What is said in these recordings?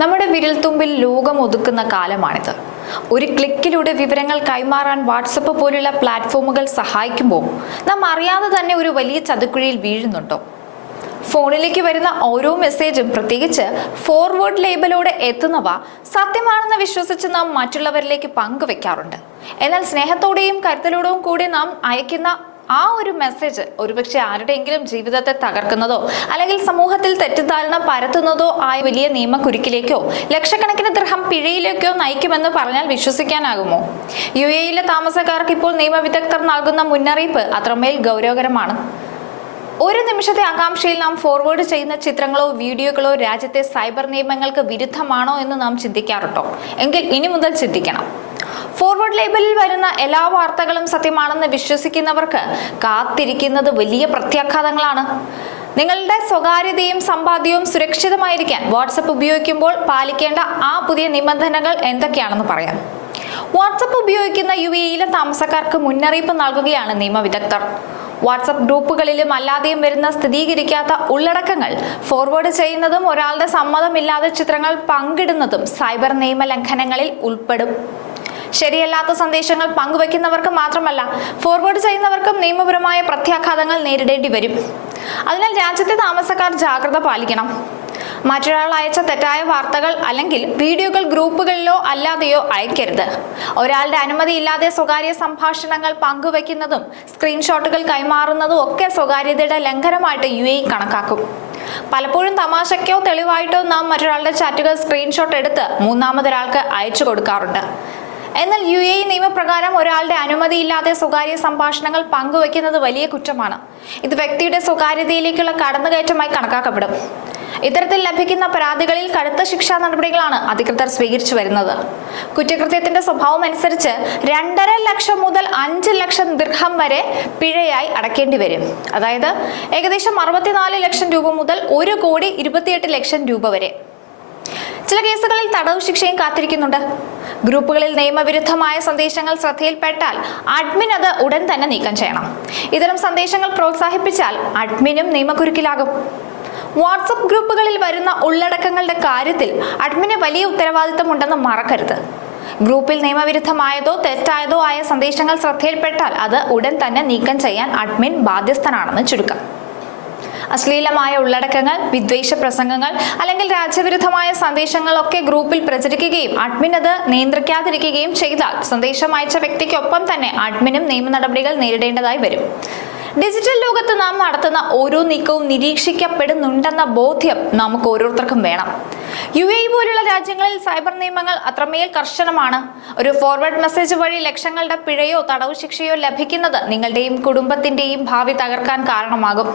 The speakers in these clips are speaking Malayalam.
നമ്മുടെ വിരൽത്തുമ്പിൽ ലോകം ഒതുക്കുന്ന കാലമാണിത്. ഒരു ക്ലിക്കിലൂടെ വിവരങ്ങൾ കൈമാറാൻ വാട്സപ്പ് പോലുള്ള പ്ലാറ്റ്ഫോമുകൾ സഹായിക്കുമ്പോൾ നാം അറിയാതെ തന്നെ ഒരു വലിയ ചതുക്കുഴിയിൽ വീഴുന്നുണ്ടോ? ഫോണിലേക്ക് വരുന്ന ഓരോ മെസ്സേജും, പ്രത്യേകിച്ച് ഫോർവേഡ് ലേബലോടെ എത്തുന്നവ സത്യമാണെന്ന് വിശ്വസിച്ച് നാം മറ്റുള്ളവരിലേക്ക് പങ്കുവെക്കാറുണ്ട്. എന്നാൽ സ്നേഹത്തോടെയും കരുതലോടെയും കൂടി നാം അയക്കുന്ന ആ ഒരു മെസ്സേജ് ഒരുപക്ഷെ ആരുടെയെങ്കിലും ജീവിതത്തെ തകർക്കുന്നതോ അല്ലെങ്കിൽ സമൂഹത്തിൽ തെറ്റിദ്ധാരണ പരത്തുന്നതോ ആയ വലിയ നിയമക്കുരുക്കിലേക്കോ ലക്ഷക്കണക്കിന് ദിർഹം പിഴയിലേക്കോ നയിക്കുമെന്ന് പറഞ്ഞാൽ വിശ്വസിക്കാനാകുമോ? യുഎഇയിലെ താമസക്കാർക്ക് ഇപ്പോൾ നിയമവിദഗ്ധർ നൽകുന്ന മുന്നറിയിപ്പ് അത്രമേൽ ഗൗരവകരമാണ്. ഒരു നിമിഷത്തെ ആകാംക്ഷയിൽ നാം ഫോർവേഡ് ചെയ്യുന്ന ചിത്രങ്ങളോ വീഡിയോകളോ രാജ്യത്തെ സൈബർ നിയമങ്ങൾക്ക് വിരുദ്ധമാണോ എന്ന് നാം ചിന്തിക്കാറുണ്ടോ? എങ്കിൽ ഇനി മുതൽ ചിന്തിക്കണം. ഫോർവേഡ് ലേബലിൽ വരുന്ന എല്ലാ വാർത്തകളും സത്യമാണെന്ന് വിശ്വസിക്കുന്നവർക്ക് കാത്തിരിക്കുന്നത് വലിയ പ്രത്യാഘാതങ്ങളാണ്. നിങ്ങളുടെ സ്വകാര്യതയും സമ്പാദ്യവും സുരക്ഷിതമായിരിക്കാൻ വാട്സപ്പ് ഉപയോഗിക്കുമ്പോൾ പാലിക്കേണ്ട ആ പുതിയ നിബന്ധനകൾ എന്തൊക്കെയാണെന്ന് പറയാം. വാട്സപ്പ് ഉപയോഗിക്കുന്ന യുഎഇയിലെ താമസക്കാർക്ക് മുന്നറിയിപ്പ് നൽകുകയാണ് നിയമവിദഗ്ധർ. വാട്സപ്പ് ഗ്രൂപ്പുകളിലും അല്ലാതെയും വരുന്ന സ്ഥിരീകരിക്കാത്ത ഉള്ളടക്കങ്ങൾ ഫോർവേഡ് ചെയ്യുന്നതും ഒരാളുടെ സമ്മതമില്ലാതെ ചിത്രങ്ങൾ പങ്കിടുന്നതും സൈബർ നിയമ ലംഘനങ്ങളിൽ ഉൾപ്പെടും. ശരിയല്ലാത്ത സന്ദേശങ്ങൾ പങ്കുവെക്കുന്നവർക്ക് മാത്രമല്ല, ഫോർവേഡ് ചെയ്യുന്നവർക്കും നിയമപരമായ പ്രത്യാഘാതങ്ങൾ നേരിടേണ്ടി വരും. അതിനാൽ രാജ്യത്തെ താമസക്കാർ ജാഗ്രത പാലിക്കണം. മറ്റൊരാൾ അയച്ച തെറ്റായ വാർത്തകൾ അല്ലെങ്കിൽ വീഡിയോകൾ ഗ്രൂപ്പുകളിലോ അല്ലാതെയോ അയക്കരുത്. ഒരാളുടെ അനുമതിയില്ലാതെ സ്വകാര്യ സംഭാഷണങ്ങൾ പങ്കുവെക്കുന്നതും സ്ക്രീൻഷോട്ടുകൾ കൈമാറുന്നതും ഒക്കെ സ്വകാര്യതയുടെ ലംഘനമായിട്ട് യുഎഇ കണക്കാക്കും. പലപ്പോഴും തമാശയ്ക്കോ തെളിവായിട്ടോ നാം മറ്റൊരാളുടെ ചാറ്റുകൾ സ്ക്രീൻഷോട്ട് എടുത്ത് മൂന്നാമതൊരാൾക്ക് അയച്ചു കൊടുക്കാറുണ്ട്. എന്നാൽ യുഎഇ നിയമപ്രകാരം ഒരാളുടെ അനുമതിയില്ലാതെ സ്വകാര്യ സംഭാഷണങ്ങൾ പങ്കുവെക്കുന്നത് വലിയ കുറ്റമാണ്. ഇത് വ്യക്തിയുടെ സ്വകാര്യതയിലേക്കുള്ള കടന്നുകയറ്റമായി കണക്കാക്കപ്പെടും. ഇത്തരത്തിൽ ലഭിക്കുന്ന പരാതികളിൽ കടുത്ത ശിക്ഷാ നടപടികളാണ് അധികൃതർ സ്വീകരിച്ചു വരുന്നത്. കുറ്റകൃത്യത്തിന്റെ സ്വഭാവം അനുസരിച്ച് 2.5 ലക്ഷം മുതൽ 5 ലക്ഷം ദിർഹം വരെ പിഴയായി അടയ്ക്കേണ്ടി വരും. അതായത് ഏകദേശം 64 ലക്ഷം രൂപ മുതൽ 1,28 ലക്ഷം രൂപ വരെ. ചില കേസുകളിൽ തടവ് ശിക്ഷയും കാത്തിരിക്കുന്നുണ്ട്. ഗ്രൂപ്പുകളിൽ നിയമവിരുദ്ധമായ സന്ദേശങ്ങൾ ശ്രദ്ധയിൽപ്പെട്ടാൽ അഡ്മിൻ അത് ഉടൻ തന്നെ നീക്കം ചെയ്യണം. ഇത്തരം സന്ദേശങ്ങൾ പ്രോത്സാഹിപ്പിച്ചാൽ അഡ്മിനും നിയമക്കുരുക്കിലാകും. വാട്സപ്പ് ഗ്രൂപ്പുകളിൽ വരുന്ന ഉള്ളടക്കങ്ങളുടെ കാര്യത്തിൽ അഡ്മിന് വലിയ ഉത്തരവാദിത്തമുണ്ടെന്ന് മറക്കരുത്. ഗ്രൂപ്പിൽ നിയമവിരുദ്ധമായതോ തെറ്റായതോ ആയ സന്ദേശങ്ങൾ ശ്രദ്ധയിൽപ്പെട്ടാൽ അത് ഉടൻ തന്നെ നീക്കം ചെയ്യാൻ അഡ്മിൻ ബാധ്യസ്ഥനാണെന്ന് ചുരുക്കം. അശ്ലീലമായ ഉള്ളടക്കങ്ങൾ, വിദ്വേഷ പ്രസംഗങ്ങൾ അല്ലെങ്കിൽ രാജ്യവിരുദ്ധമായ സന്ദേശങ്ങളൊക്കെ ഗ്രൂപ്പിൽ പ്രചരിക്കുകയും അഡ്മിൻ അത് നിയന്ത്രിക്കാതിരിക്കുകയും ചെയ്താൽ സന്ദേശം അയച്ച വ്യക്തിക്കൊപ്പം തന്നെ അഡ്മിനും നിയമ നടപടികൾ നേരിടേണ്ടതായി വരും. ഡിജിറ്റൽ ലോകത്ത് നാം നടത്തുന്ന ഓരോ നീക്കവും നിരീക്ഷിക്കപ്പെടുന്നുണ്ടെന്ന ബോധ്യം നമുക്ക് ഓരോരുത്തർക്കും വേണം. യുഎഇ പോലുള്ള രാജ്യങ്ങളിൽ സൈബർ നിയമങ്ങൾ അത്രമേൽ കർശനമാണ്. ഒരു ഫോർവേഡ് മെസ്സേജ് വഴി ലക്ഷങ്ങളുടെ പിഴയോ തടവ് ശിക്ഷയോ ലഭിക്കുന്നത് നിങ്ങളുടെയും കുടുംബത്തിന്റെയും ഭാവി തകർക്കാൻ കാരണമാകും.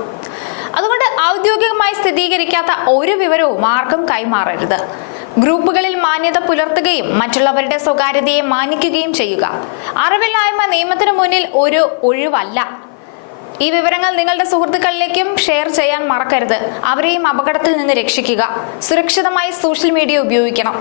അതുകൊണ്ട് ഔദ്യോഗികമായി സ്ഥിരീകരിക്കാത്ത ഒരു വിവരവും ആർക്കും കൈമാറരുത്. ഗ്രൂപ്പുകളിൽ മാന്യത പുലർത്തുകയും മറ്റുള്ളവരുടെ സ്വകാര്യതയെ മാനിക്കുകയും ചെയ്യുക. അറിവില്ലായ്മ നിയമത്തിന് മുന്നിൽ ഒരു ഒഴിവല്ല. ഈ വിവരങ്ങൾ നിങ്ങളുടെ സുഹൃത്തുക്കളിലേക്കും ഷെയർ ചെയ്യാൻ മറക്കരുത്. അവരെയും അപകടത്തിൽ നിന്ന് രക്ഷിക്കുക. സുരക്ഷിതമായി സോഷ്യൽ മീഡിയ ഉപയോഗിക്കണം.